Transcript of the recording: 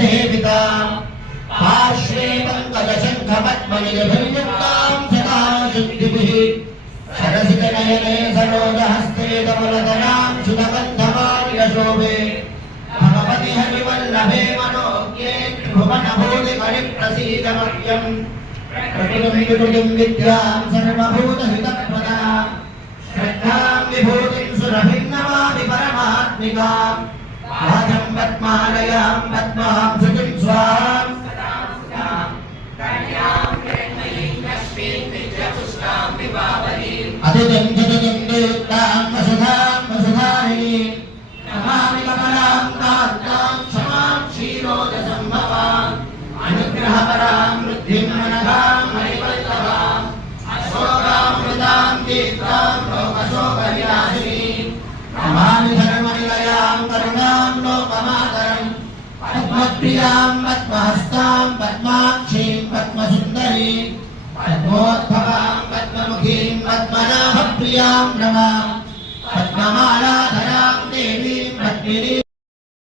सेवितां पार्श्वे पंकजशङ्खपद्मनिलभिर्युक्तां सदा शुद्धिभिः सरसिजनयने सरोजहस्ते कमलदनां सुतबद्धमार्गशोभे भगवति हरिवल्लभे मनोज्ञे त्रिभुवनभूतिकरिप्रसीदमह्यम् प्रकृतिं विद्यां सर्वभूतहितप्रदां श्रद्धां विभूतिं सुरभिर्नमामि परमात्मिकां वाचं पद्मालयां पद्मां सुतिं स्वां अतिथिं दुत्तां वसुधां वसुधारिणीं नमामि कमलां कान्तां क्षमां क्षीरोदसम्भवाम् अनुग्रहपरां वृद्धिं मनघां हरिवल्लभाम् अशोकामृतां दीप्तां लोकशोकविनाशिनीं नमामि धर्मनिलयां करुणां लोकमातरं पद्मप्रियां पद्महस्तां पद्माक्षीं पद्मसुन्दरीं पद्मोद्भवां पद्ममुखीं पद्मनाभप्रियां नमामि